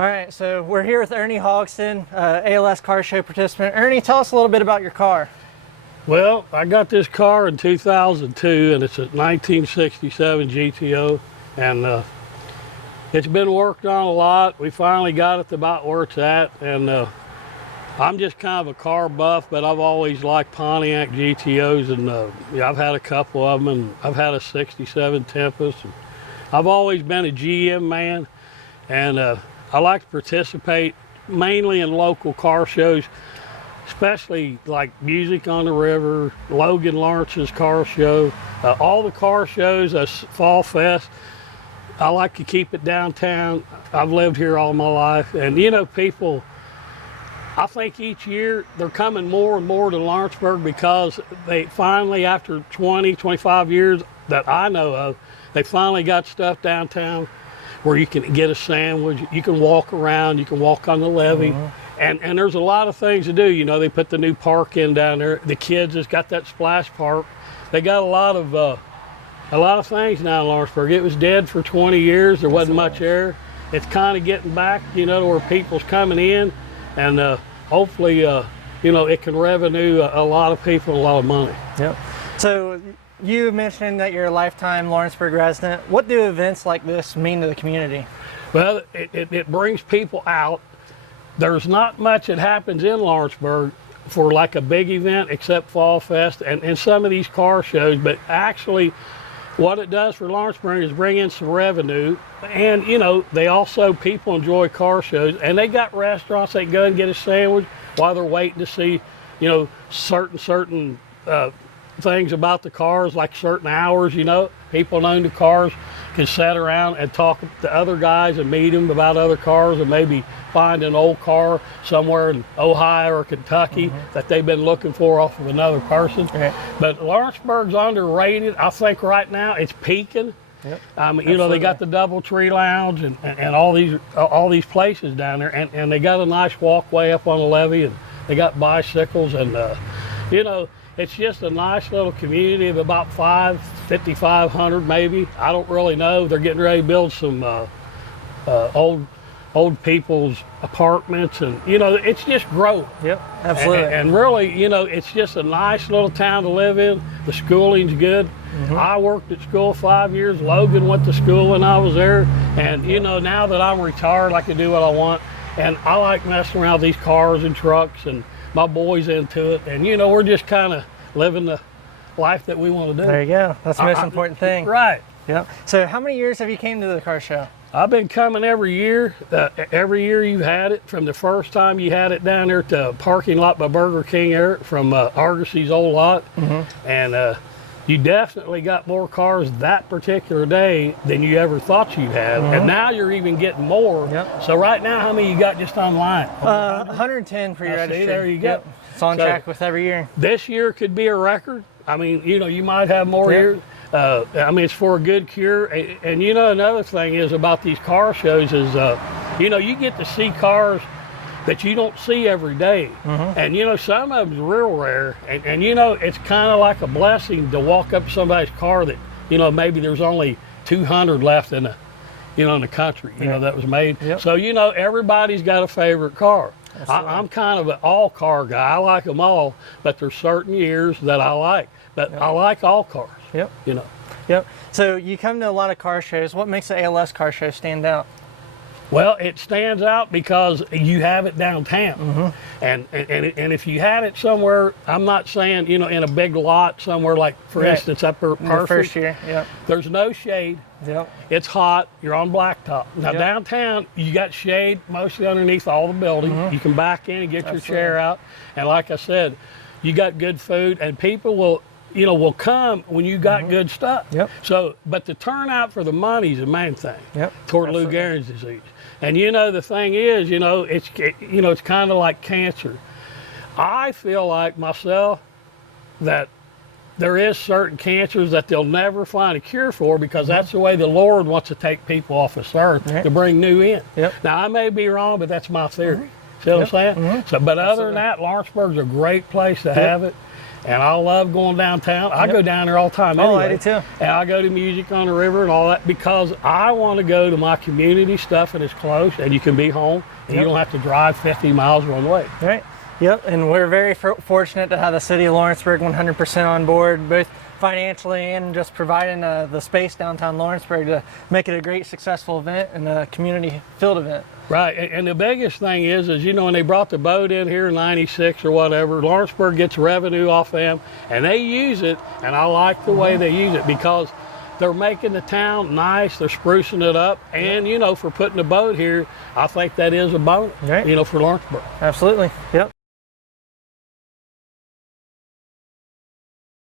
All right, so we're here with Ernie Hogsten, ALS car show participant. Ernie, tell us a little bit about your car. Well, I got this car in 2002, and it's a 1967 GTO, and it's been worked on a lot. We finally got it to about where it's at, and I'm just kind of a car buff, but I've always liked Pontiac GTOs, and yeah, I've had a couple of them, and I've had a 67 Tempest. And I've always been a GM man, and I like to participate mainly in local car shows, especially like Music on the River, Logan Lawrence's car show, all the car shows, Fall Fest. I like to keep it downtown. I've lived here all my life, and you know, people, I think each year they're coming more and more to Lawrenceburg because they finally, after 20, 25 years that I know of, they finally got stuff downtown where you can get a sandwich, you can walk around, you can walk on the levee, and there's a lot of things to do. You know, they put the new park in down there. The kids has got that splash park. They got a lot of things now in Lawrenceburg. It was dead for 20 years. There wasn't much air. It's kind of getting back, you know, to where people's coming in, and hopefully, you know, it can revenue a lot of people a lot of money. Yep. So you mentioned that you're a lifetime Lawrenceburg resident. What do events like this mean to the community? Well, it brings people out. There's not much that happens in Lawrenceburg for like a big event except Fall Fest and some of these car shows, but actually what it does for Lawrenceburg is bring in some revenue, and you know, they also, people enjoy car shows, and they got restaurants they can go and get a sandwich while they're waiting to see, you know, certain things about the cars, like certain hours. You know, people known to cars can sit around and talk to other guys and meet them about other cars, and maybe find an old car somewhere in Ohio or Kentucky that they've been looking for off of another person. But Lawrenceburg's underrated. I think right now it's peaking. Yep. You know, they got the DoubleTree Lounge and all these places down there, and they got a nice walkway up on the levee, and they got bicycles, and you know, it's just a nice little community of about 5,500 maybe. I don't really know. They're getting ready to build some old people's apartments, and you know, it's just growing. Yep, absolutely. And really, you know, it's just a nice little town to live in. The schooling's good. I worked at school 5 years. Logan went to school when I was there, and you know, now that I'm retired, I can do what I want, and I like messing around with these cars and trucks, and my boy's into it, and you know, we're just kind of living the life that we want to do. There you go. That's the most important thing. Right. Yep. So how many years have you came to the car show? I've been coming every year. Every year you've had it, from the first time you had it down there at the parking lot by Burger King there, from Argosie's old lot. And you definitely got more cars that particular day than you ever thought you'd have. And now you're even getting more. Yep. So right now, how many you got just online? 110 pre-registered. See, there you go. Yep. It's on track with every year. This year could be a record. I mean, you know, you might have more years. I mean, it's for a good cure. And you know, another thing is about these car shows is, you know, you get to see cars that you don't see every day. And you know, some of them's real rare. And you know, it's kind of like a blessing to walk up to somebody's car that, you know, maybe there's only 200 left in the, you know, in the country, you know, that was made. So, you know, everybody's got a favorite car. I'm kind of an all car guy. I like them all, but there's certain years that I like. But I like all cars. You know. So you come to a lot of car shows. What makes the ALS car show stand out? Well, it stands out because you have it downtown. And if you had it somewhere, I'm not saying, you know, in a big lot somewhere, like for instance up there at the first year. There's no shade. It's hot. You're on blacktop. Now downtown, you got shade mostly underneath all the buildings. You can back in and get your chair out. And like I said, you got good food, and people will, you know, will come when you got good stuff. So, but the turnout for the money is the main thing toward Lou Gehrig's disease. And you know, the thing is, you know, it's kind of like cancer. I feel like myself that there is certain cancers that they'll never find a cure for, because that's the way the Lord wants to take people off this earth, to bring new in. Now, I may be wrong, but that's my theory. See what I'm saying? So, but other than that, Lawrenceburg's a great place to have it. And I love going downtown. I go down there all the time Oh, anyway. I do too. And I go to Music on the River and all that because I want to go to my community stuff and it's close and you can be home and you don't have to drive 50 miles one way. Right. Yep. And we're very fortunate to have the city of Lawrenceburg 100% on board, both financially and just providing the space downtown Lawrenceburg to make it a great, successful event and a community field event. Right, and the biggest thing is you know, when they brought the boat in here in '96 or whatever, Lawrenceburg gets revenue off them, and they use it, and I like the way they use it because they're making the town nice, they're sprucing it up, and you know, for putting the boat here, I think that is a bonus, Right. you know, for Lawrenceburg. Absolutely. Yep.